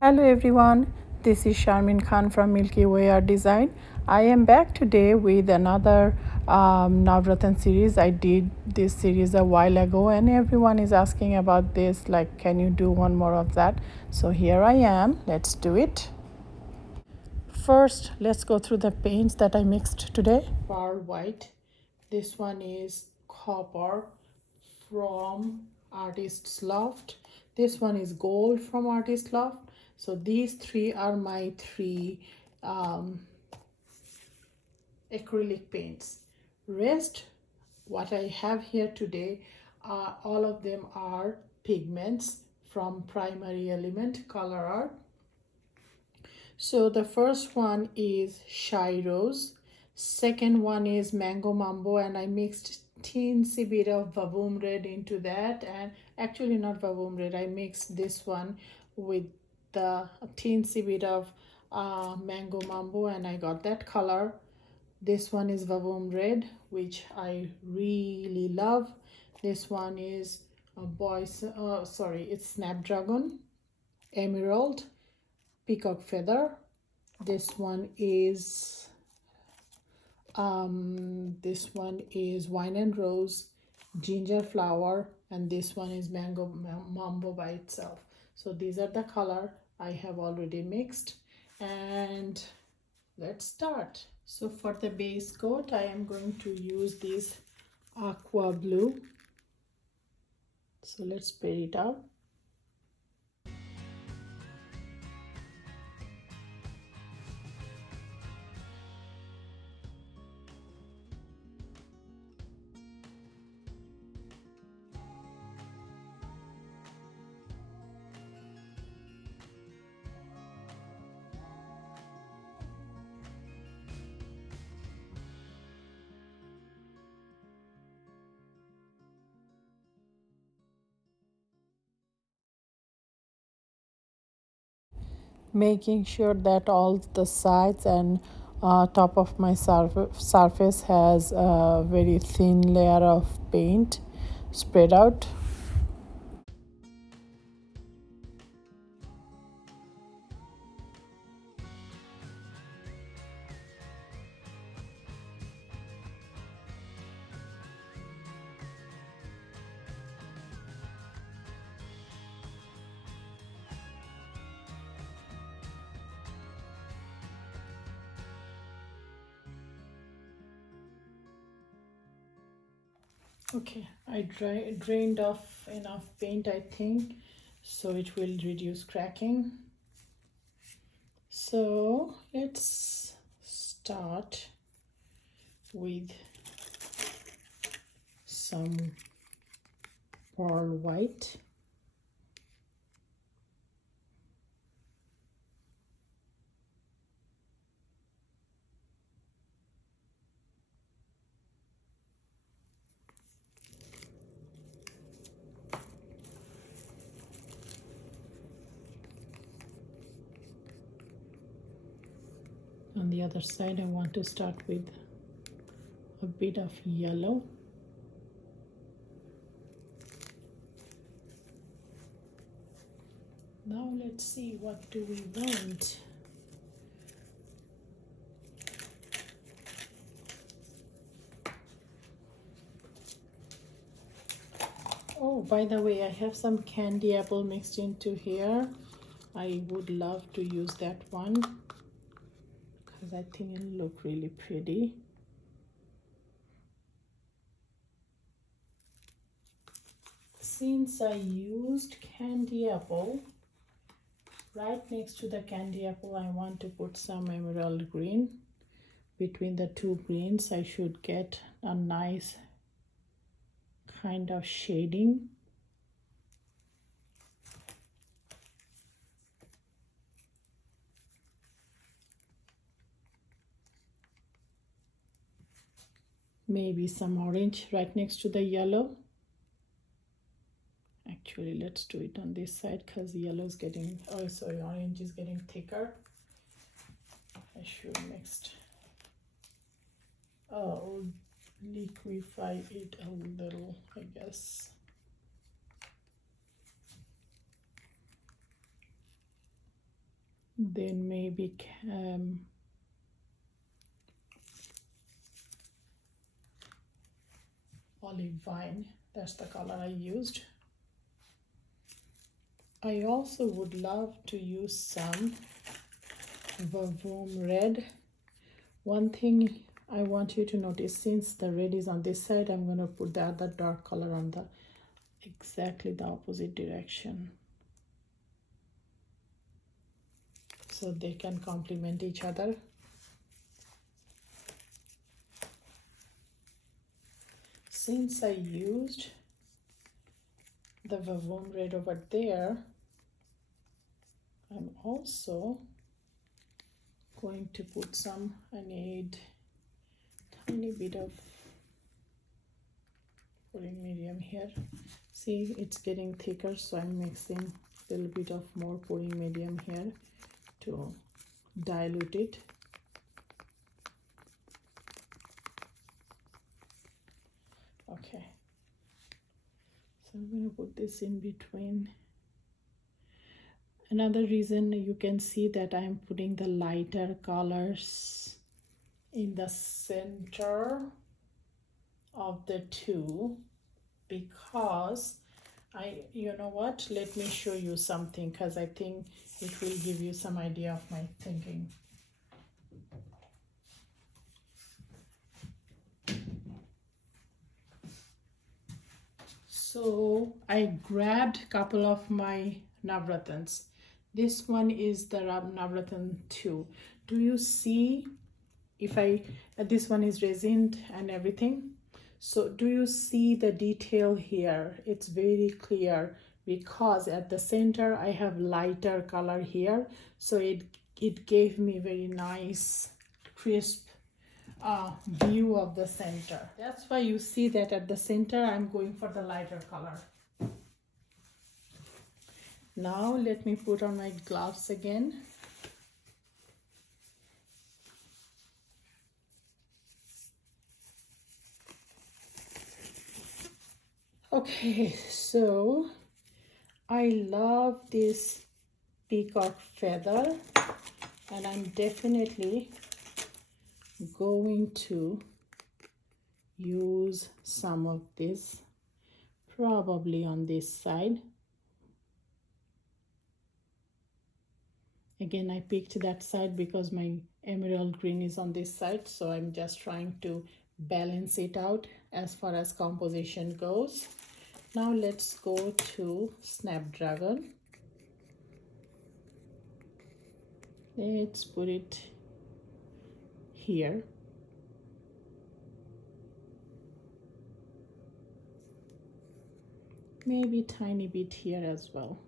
Hello everyone, this is Sharmin Khan from Milkyway Art Design. I am back today with another Navratan series. I did this series a while ago and everyone is asking about this, like, can you do one more of that? So here I am, let's do it. First, let's go through the paints that I mixed today. Pearl white, this one is copper from Artist Lofts. This one is gold from Artist Lofts. So these three are my three acrylic paints. Rest, what I have here today, all of them are pigments from Primary Element ColourArt. So the first one is Shy Rose, second one is Mango Mambo, and I mixed teensy bit of Vavoom Red into that, and actually not Vavoom Red, I mixed this one with the teensy bit of Mango Mambo and I got that color. This one is Vavoom Red, which I really love. This one is it's Snapdragon, Emerald, Peacock Feather. This one is Wine and Rose, Ginger Flower, and this one is Mambo by itself. So these are the color I have already mixed, and let's start. So for the base coat, I am going to use this aqua blue. So let's spread it out. Making sure that all the sides and top of my surface has a very thin layer of paint spread out. Okay, I drained off enough paint, I think, so it will reduce cracking. So let's start with some pearl white. On the other side, I want to start with a bit of yellow. Now let's see, what do we want? Oh, by the way, I have some candy apple mixed into here. I would love to use that one because I think it'll look really pretty. Since I used candy apple, right next to the candy apple, I want to put some emerald green. Between the two greens, I should get a nice kind of shading. Maybe some orange right next to the yellow. Actually, let's do it on this side because yellow is getting, oh sorry, orange is getting thicker. I should mixed. Oh, liquefy it a little, I guess. Then maybe olive vine, that's the color I used. I also would love to use some Vavoom Red. One thing I want you to notice, since the red is on this side, I'm going to put the other dark color on the exactly the opposite direction, so they can complement each other. Since I used the Vavoom Red over there, I'm also going to put some, I need tiny bit of pouring medium here. See, it's getting thicker, so I'm mixing a little bit of more pouring medium here to dilute it. Okay, so I'm going to put this in between. Another reason you can see that I'm putting the lighter colors in the center of the two, because you know what, let me show you something, because I think it will give you some idea of my thinking. So I grabbed a couple of my Navratans. This one is the Navratan 2. Do you see, if this one is resined and everything. So do you see the detail here? It's very clear because at the center I have lighter color here. So it gave me very nice, crisp view of the center. That's why you see that at the center I'm going for the lighter color. Now let me put on my gloves again. Okay, so I love this Peacock Feather, and I'm definitely going to use some of this probably on this side. Again, I picked that side because my emerald green is on this side, so I'm just trying to balance it out as far as composition goes. Now let's go to Snapdragon. Let's put it here. Maybe tiny bit here as well.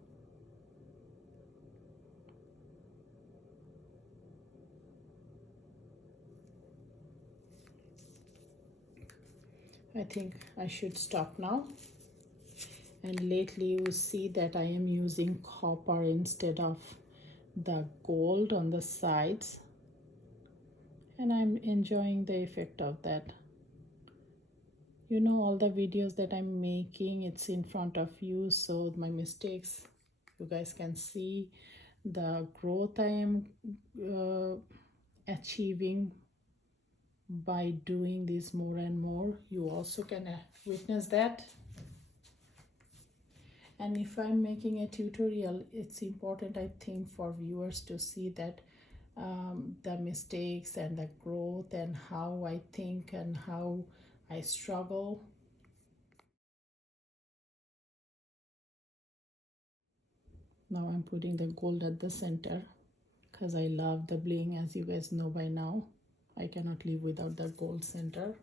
I think I should stop now. And lately you see that I am using copper instead of the gold on the sides, and I'm enjoying the effect of that. You know, all the videos that I'm making, it's in front of you, so my mistakes, you guys can see the growth I am achieving by doing this more and more. You also can witness that. And if I'm making a tutorial, it's important, I think, for viewers to see that the mistakes and the growth and how I think and how I struggle. Now I'm putting the gold at the center because I love the bling, as you guys know by now. I cannot live without the gold center.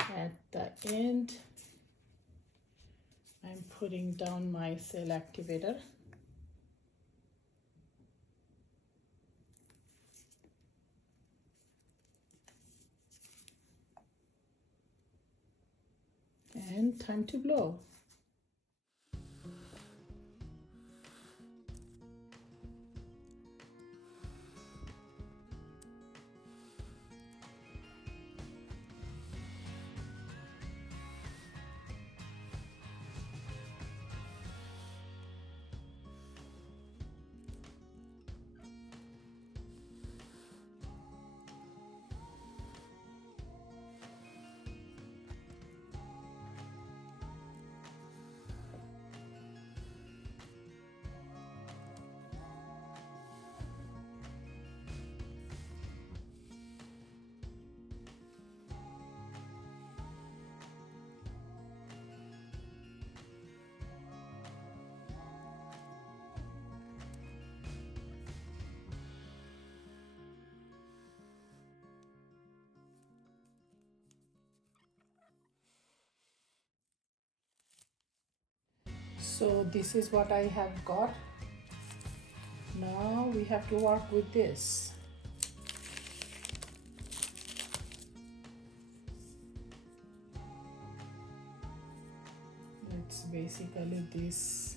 At the end, I'm putting down my cell activator. And time to blow. So this is what I have got. Now we have to work with this. It's basically this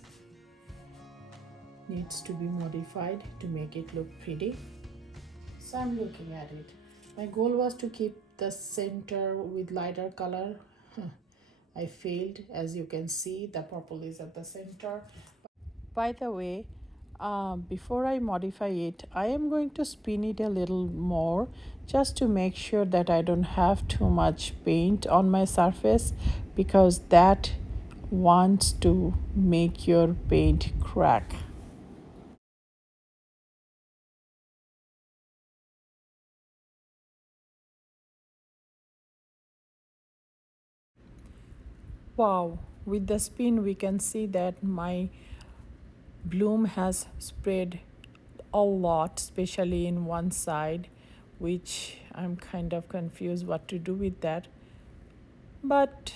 needs to be modified to make it look pretty. So I'm looking at it. My goal was to keep the center with lighter color. I failed. As you can see, the purple is at the center. By the way, before I modify it, I am going to spin it a little more just to make sure that I don't have too much paint on my surface, because that wants to make your paint crack. Wow, with the spin we can see that my bloom has spread a lot, especially in one side, which I'm kind of confused what to do with that. But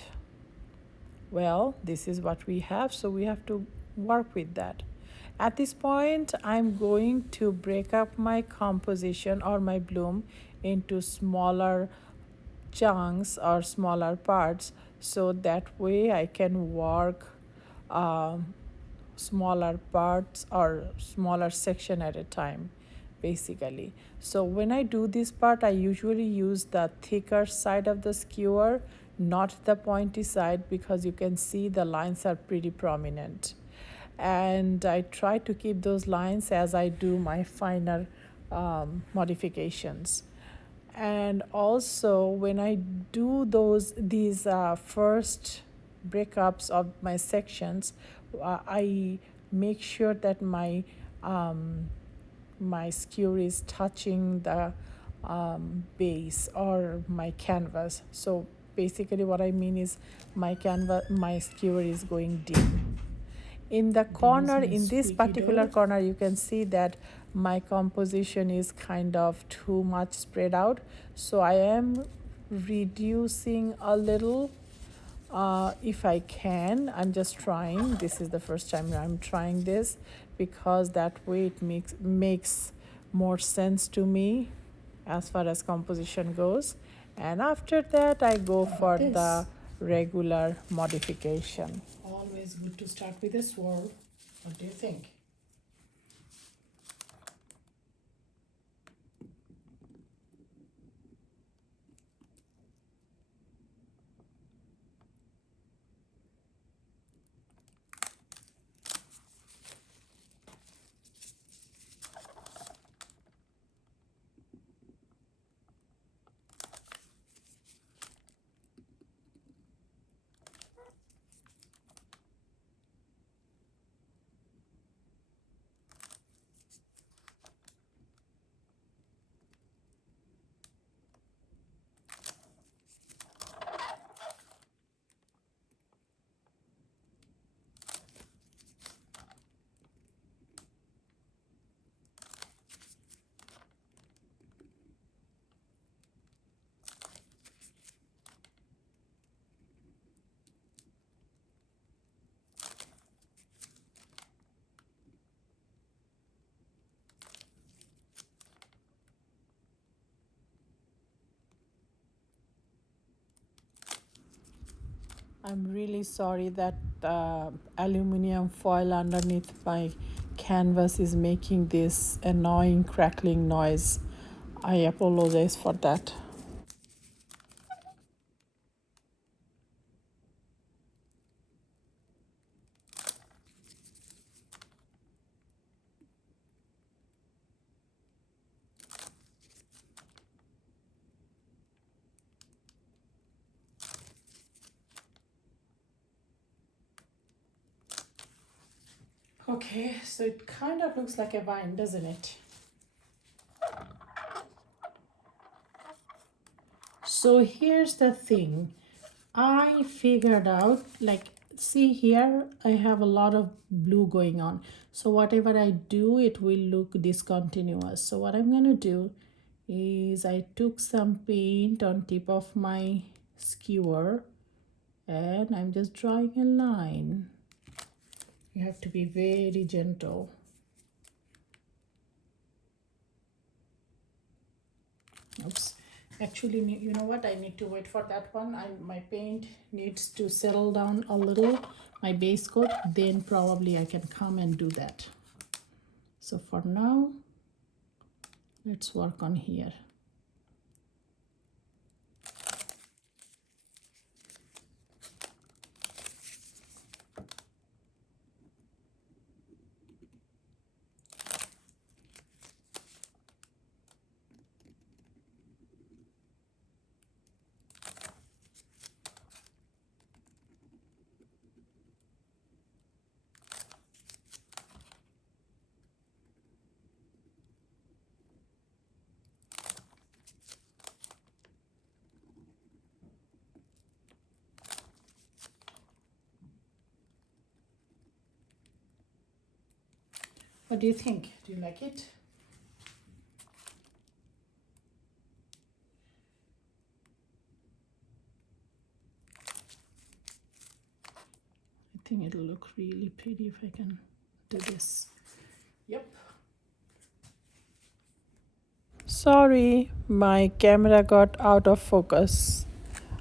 well, this is what we have, so we have to work with that. At this point, I'm going to break up my composition or my bloom into smaller chunks or smaller parts, so that way I can work um, smaller parts or smaller section at a time, basically. So when I do this part, I usually use the thicker side of the skewer, not the pointy side, because you can see the lines are pretty prominent, and I try to keep those lines as I do my finer modifications. And also when I do these first breakups of my sections, I make sure that um, my skewer is touching the base or my canvas. So basically what I mean is my skewer is going deep. In the corner, in this particular corner, you can see that my composition is kind of too much spread out, so I am reducing a little, if I can. I'm just trying. This is the first time I'm trying this, because that way it makes more sense to me as far as composition goes. And after that I go for the regular modification. Always good to start with a swirl. What do you think? I'm really sorry that aluminum foil underneath my canvas is making this annoying crackling noise. I apologize for that. Okay, so it kind of looks like a vine, doesn't it? So here's the thing. I figured out, like, see here, I have a lot of blue going on. So whatever I do, it will look discontinuous. So what I'm gonna do is I took some paint on tip of my skewer and I'm just drawing a line. You have to be very gentle. Oops. Actually, you know what? I need to wait for that one. My paint needs to settle down a little, my base coat. Then probably I can come and do that. So for now, let's work on here. What do you think? Do you like it? I think it'll look really pretty if I can do this. Yep. Sorry, my camera got out of focus.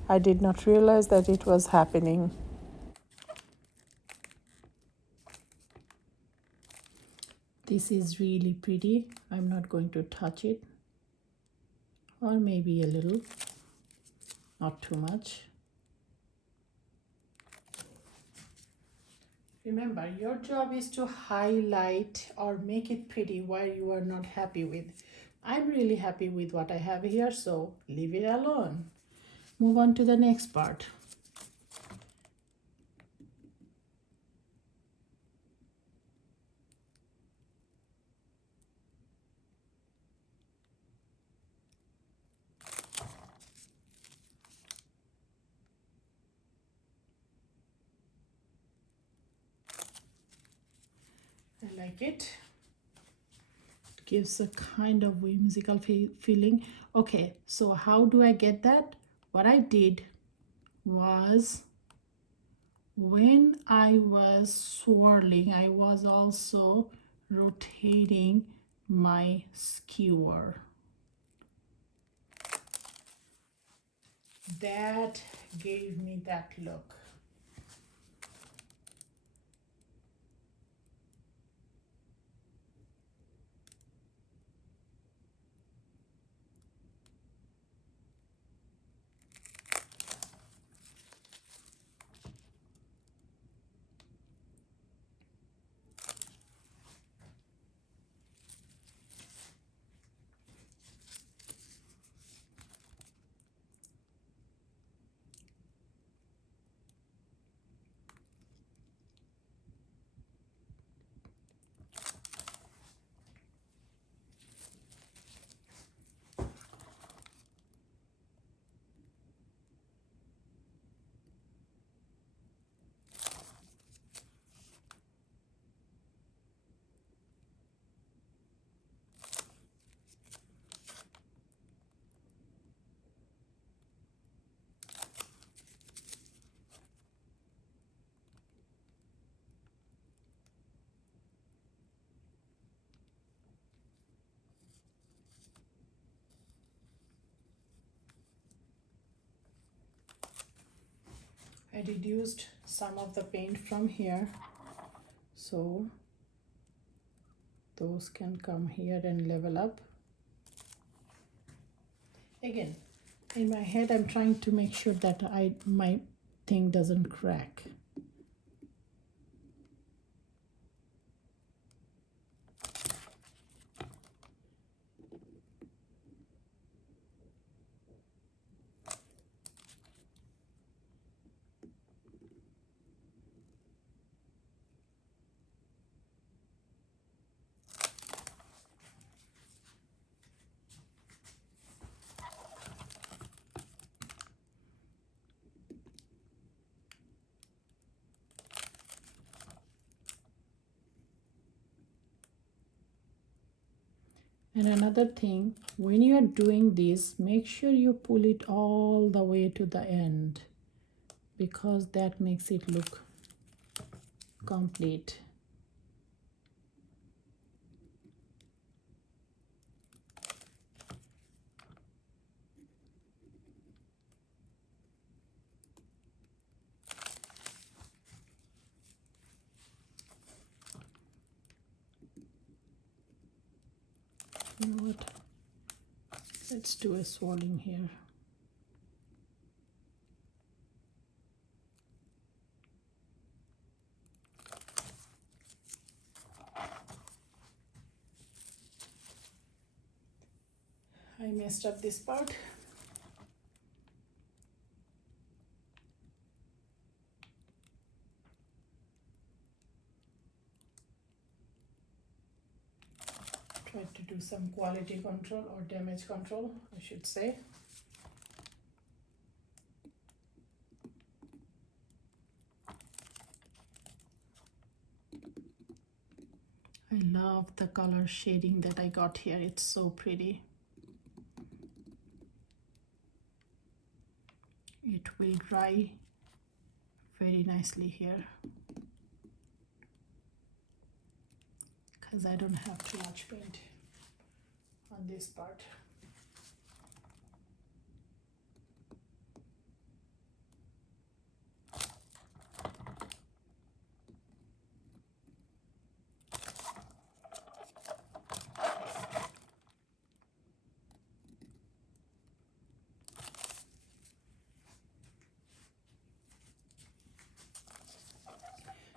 I did not realize that it was happening. This is really pretty. I'm not going to touch it. Or maybe a little. Not too much. Remember, your job is to highlight or make it pretty where you are not happy with. I'm really happy with what I have here, so leave it alone. Move on to the next part. I like it. It gives a kind of whimsical feeling. Okay, so how do I get that? What I did was, when I was swirling, I was also rotating my skewer. That gave me that look. I reduced some of the paint from here, so those can come here and level up. Again, in my head I'm trying to make sure that my thing doesn't crack. And another thing, when you are doing this, make sure you pull it all the way to the end, because that makes it look complete. You know what? Let's do a swirling here. I messed up this part. Try to do some quality control or damage control, I should say. I love the color shading that I got here. It's so pretty. It will dry very nicely here because I don't have too much paint on this part.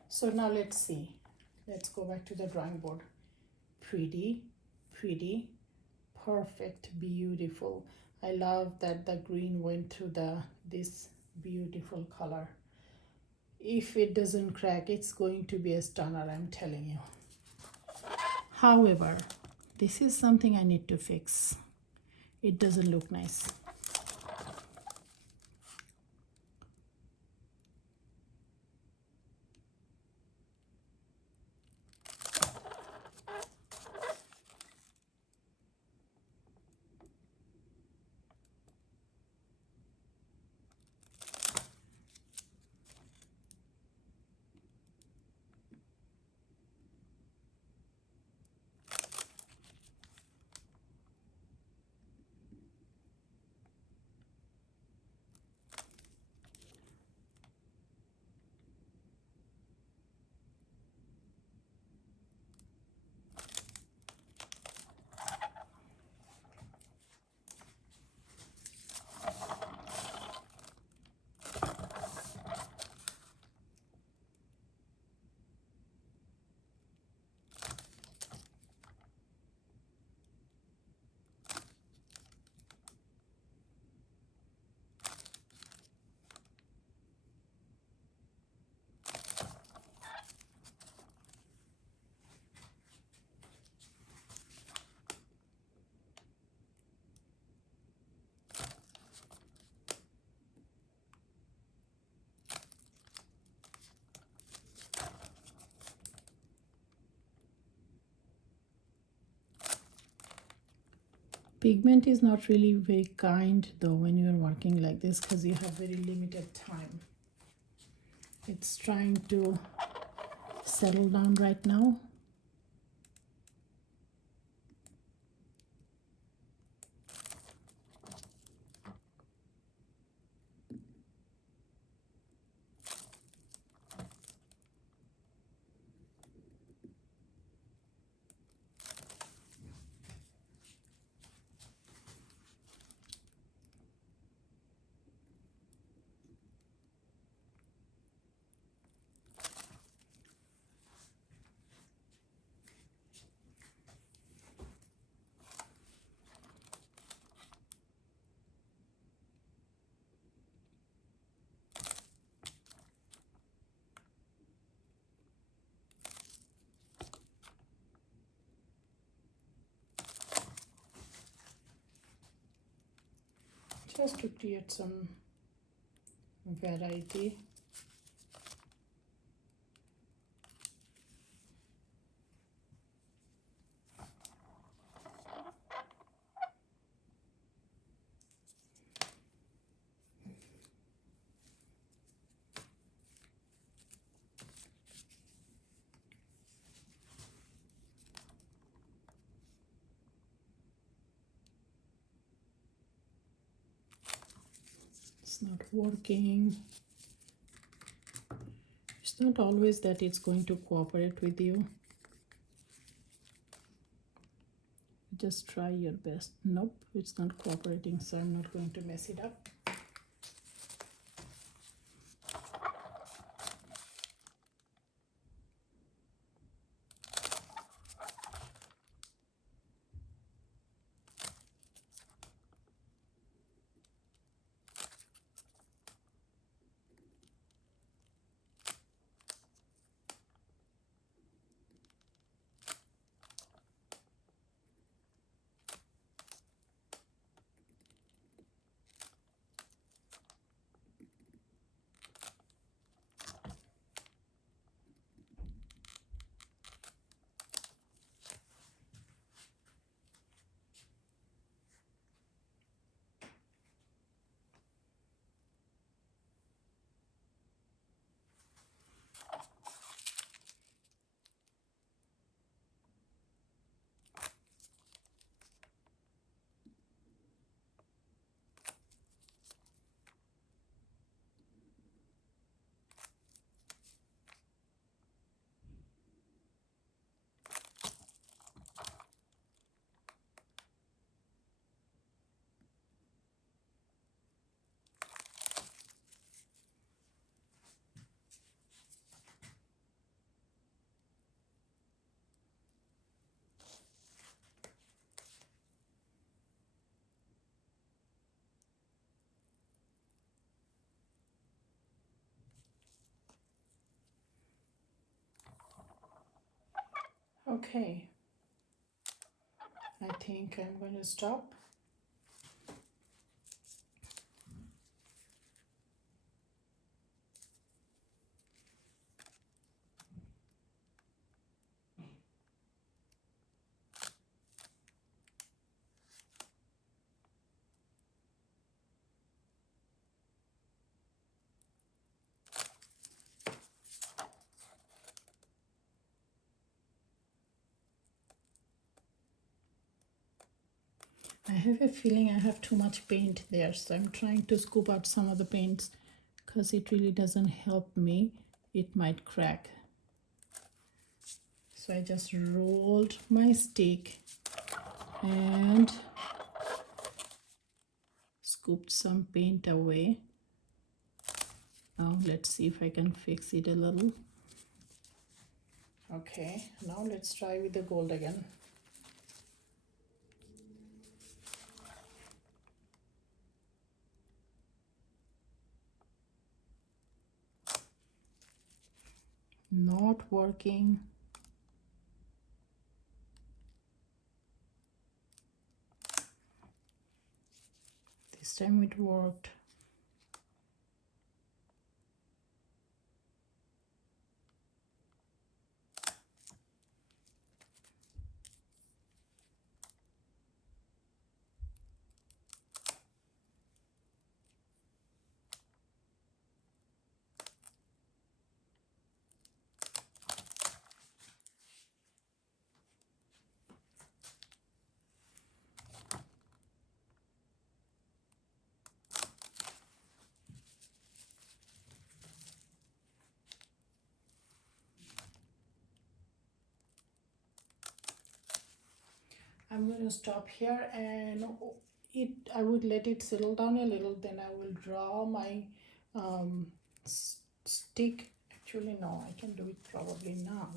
So now let's see. Let's go back to the drawing board. Pretty, pretty, perfect, beautiful. I love that the green went through this beautiful color. If it doesn't crack, it's going to be a stunner, I'm telling you. However, this is something I need to fix. It doesn't look nice. Pigment is not really very kind though when you're working like this because you have very limited time. It's trying to settle down right now. Just to create some variety. it's not working. It's not always that it's going to cooperate with you. Just try your best. Nope, it's not cooperating, so I'm not going to mess it up. Okay, I think I'm going to stop. I have a feeling I have too much paint there, so I'm trying to scoop out some of the paints because it really doesn't help me. It might crack. So I just rolled my stick and scooped some paint away. Now let's see if I can fix it a little. Okay, now let's try with the gold again. Not working. This time it worked. I'm going to stop here and I would let it settle down a little, then I will draw my stick. Actually no, I can do it probably now.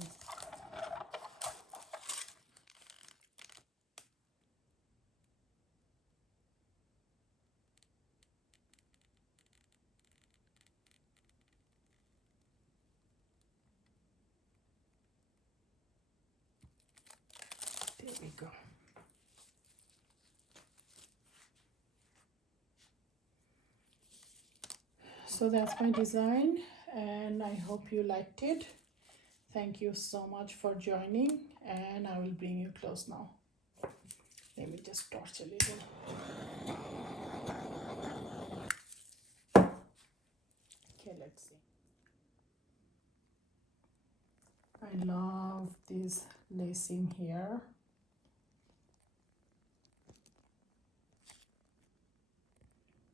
There we go. So that's my design and I hope you liked it. Thank you so much for joining and I will bring you close now. Let me just torch a little. Okay, let's see. I love this lacing here.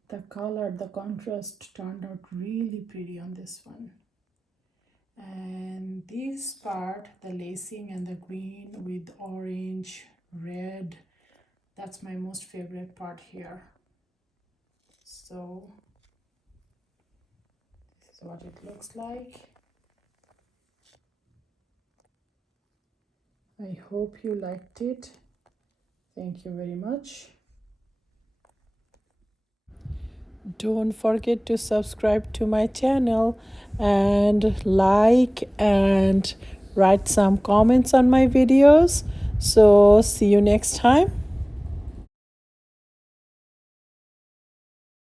The color, the contrast turned out really pretty on this one. And this part, the lacing and the green with orange, red, that's my most favorite part here. So this is what it looks like. I hope you liked it. Thank you very much. Don't forget to subscribe to my channel and like and write some comments on my videos. So see you next time.